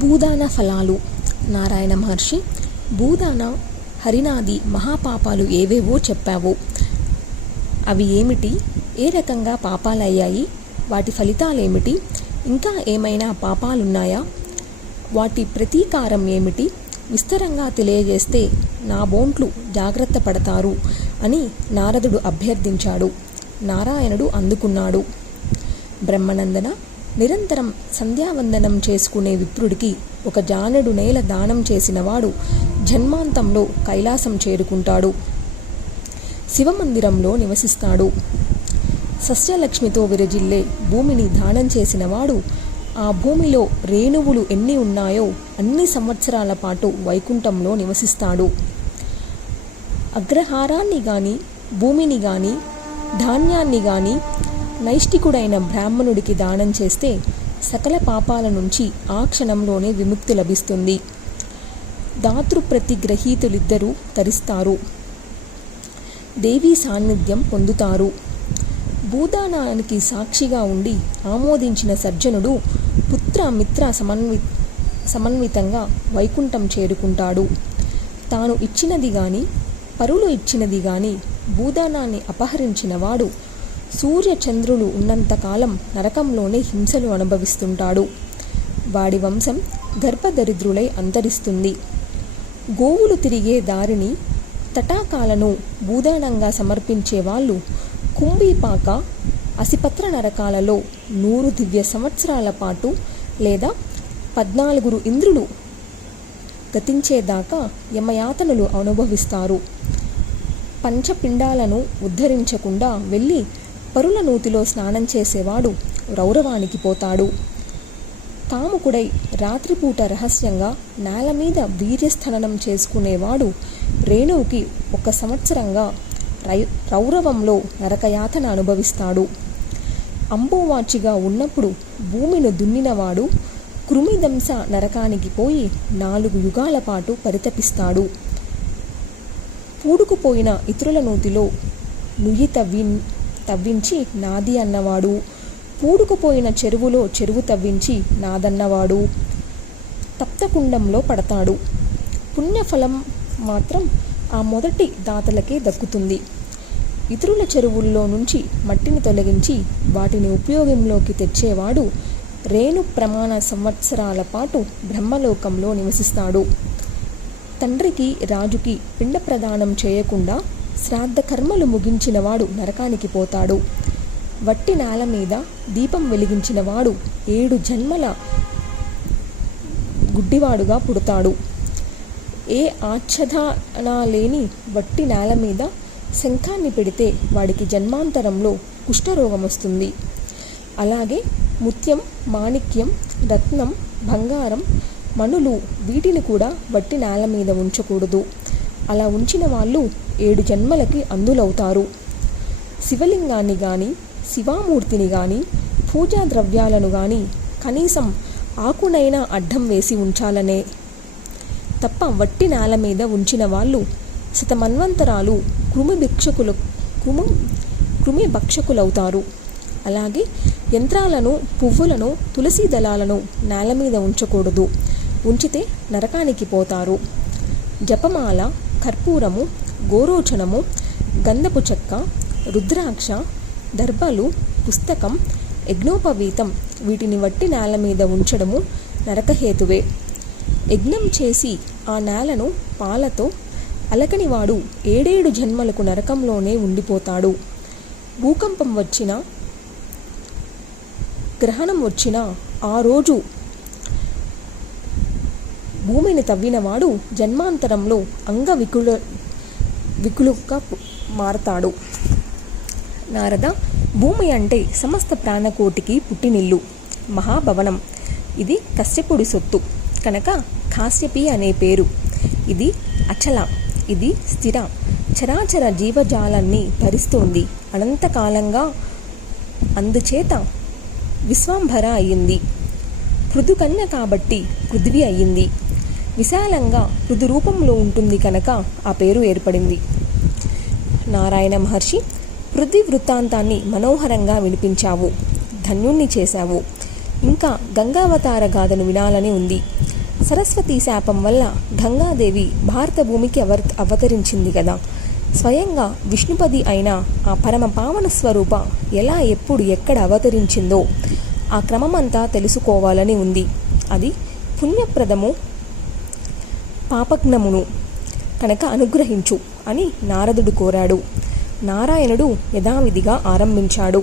భూదాన ఫలాలు. నారాయణ మహర్షి భూదాన, హరినాది మహాపాపాలు ఏవేవో చెప్పావు. అవి ఏమిటి? ఏ రకంగా పాపాలయ్యాయి? వాటి ఫలితాలేమిటి? ఇంకా ఏమైనా పాపాలున్నాయా? వాటి ప్రతీకారం ఏమిటి? విస్తరంగా తెలియజేస్తే నా బోంట్లు జాగ్రత్త పడతారు అని నారదుడు అభ్యర్థించాడు. నారాయణుడు అందుకున్నాడు. బ్రహ్మనందన, నిరంతరం సంధ్యావందనం చేసుకునే విప్రుడికి ఒక జానెడు నేల దానం చేసినవాడు జన్మాంతంలో కైలాసం చేరుకుంటాడు, శివమందిరంలో నివసిస్తాడు. సస్యలక్ష్మితో విరజిల్లే భూమిని దానం చేసినవాడు ఆ భూమిలో రేణువులు ఎన్ని ఉన్నాయో అన్ని సంవత్సరాల పాటు వైకుంఠంలో నివసిస్తాడు. అగ్రహారాన్ని గాని, భూమిని గాని, ధాన్యాన్ని గాని నైష్టికుడైన బ్రాహ్మణుడికి దానం చేస్తే సకల పాపాల నుంచి ఆ క్షణంలోనే విముక్తి లభిస్తుంది. దాతృప్రతిగ్రహీతులిద్దరూ తరిస్తారు, దేవీ సాన్నిధ్యం పొందుతారు. భూదానానికి సాక్షిగా ఉండి ఆమోదించిన సజ్జనుడు పుత్ర మిత్ర సమన్వితంగా వైకుంఠం చేరుకుంటాడు. తాను ఇచ్చినది గాని, పరులు ఇచ్చినది గాని భూదానాన్ని అపహరించిన వాడు సూర్య చంద్రులు ఉన్నంతకాలం నరకంలోనే హింసలు అనుభవిస్తుంటాడు. వాడి వంశం గర్భదరిద్రులై అంతరిస్తుంది. గోవులు తిరిగే దారిని, తటాకాలను భూదానంగా సమర్పించే వాళ్ళు కుంభీపాక, అసిపత్ర నరకాలలో 100 దివ్య సంవత్సరాల పాటు లేదా 14 ఇంద్రులు గతించేదాకా యమయాతనలు అనుభవిస్తారు. పంచపిండాలను ఉద్ధరించకుండా వెళ్ళి పరుల నూతిలో స్నానం చేసేవాడు రౌరవానికి పోతాడు. కాముకుడై రాత్రిపూట రహస్యంగా నేల మీద వీర్యస్థననం చేసుకునేవాడు రేణువుకి 1 సంవత్సరంగా రౌరవంలో నరకయాతన అనుభవిస్తాడు. అంబోవాచిగా ఉన్నప్పుడు భూమిని దున్నినవాడు కృమిదంస నరకానికి పోయి 4 యుగాల పాటు పరితపిస్తాడు. పూడుకుపోయిన ఇతరుల నూతిలో నుయ్యి తవ్వించి నాది అన్నవాడు, పూడుకుపోయిన చెరువులో చెరువు తవ్వించి నాదన్నవాడు తప్తకుండంలో పడతాడు. పుణ్యఫలం మాత్రం ఆ మొదటి దాతలకే దక్కుతుంది. ఇతరుల చెరువుల్లో నుంచి మట్టిని తొలగించి వాటిని ఉపయోగంలోకి తెచ్చేవాడు రేణు ప్రమాణ సంవత్సరాల పాటు బ్రహ్మలోకంలో నివసిస్తాడు. తండ్రికి, రాజుకి పిండ ప్రదానం చేయకుండా శ్రాద్ధ కర్మలు ముగించినవాడు నరకానికి పోతాడు. వట్టి నేల మీద దీపం వెలిగించినవాడు 7 జన్మల గుడ్డివాడుగా పుడతాడు. ఏ ఆచ్ఛాదన లేని వట్టి నేల మీద శంఖాన్ని పెడితే వాడికి జన్మాంతరంలో కుష్ఠరోగం వస్తుంది. అలాగే ముత్యం, మాణిక్యం, రత్నం, బంగారం, మణులు వీటిని కూడా వట్టి నేల మీద ఉంచకూడదు. అలా ఉంచిన వాళ్ళు 7 జన్మలకి అందులవుతారు. శివలింగాన్ని గాని, శివామూర్తిని గాని, పూజా ద్రవ్యాలను గాని కనీసం ఆకునైనా అడ్డం వేసి ఉంచాలనే తప్ప వట్టి నేల మీద ఉంచిన వాళ్ళు శతమన్వంతరాలు కృమి భక్షకులవుతారు. అలాగే యంత్రాలను, పువ్వులను, తులసి దళాలను నేల మీద ఉంచకూడదు. ఉంచితే నరకానికి పోతారు. జపమాల, కర్పూరము, గోరోచనము, గంధపు చెక్క, రుద్రాక్ష, దర్భలు, పుస్తకం, యజ్ఞోపవీతం వీటిని వట్టి నేల మీద ఉంచడము నరకహేతువే. యజ్ఞం చేసి ఆ నేలను పాలతో అలకనివాడు 7 జన్మలకు నరకంలోనే ఉండిపోతాడు. భూకంపం వచ్చినా, గ్రహణం వచ్చినా ఆ రోజు భూమిని తవ్వినవాడు జన్మాంతరంలో వికులుగా మారతాడు. నారద, భూమి అంటే సమస్త ప్రాణకోటికి పుట్టినిల్లు, మహాభవనం. ఇది కశ్యపుడి సొత్తు కనుక కాశ్యపి అనే పేరు. ఇది అచల, ఇది స్థిర, చరాచర జీవజాలాన్ని భరిస్తోంది అనంతకాలంగా. అందుచేత విశ్వాంభర అయ్యింది. పృథుకన్య కాబట్టి పృథ్వీ అయ్యింది. విశాలంగా పృథు రూపంలో ఉంటుంది కనుక ఆ పేరు ఏర్పడింది. నారాయణ మహర్షి, పృథ్వీ వృత్తాంతాన్ని మనోహరంగా వినిపించావు, ధన్యుణ్ణి చేశావు. ఇంకా గంగావతార గాథను వినాలని ఉంది. సరస్వతి శాపం వల్ల గంగాదేవి భారత భూమికి అవతరించింది కదా. స్వయంగా విష్ణుపది అయిన ఆ పరమ పావన స్వరూప ఎలా, ఎప్పుడు, ఎక్కడ అవతరించిందో ఆ క్రమమంతా తెలుసుకోవాలని ఉంది. అది పుణ్యప్రదము పాపజ్ఞమును కనుక అనుగ్రహించు అని నారదుడు కోరాడు. నారాయణుడు యథావిధిగా ఆరంభించాడు.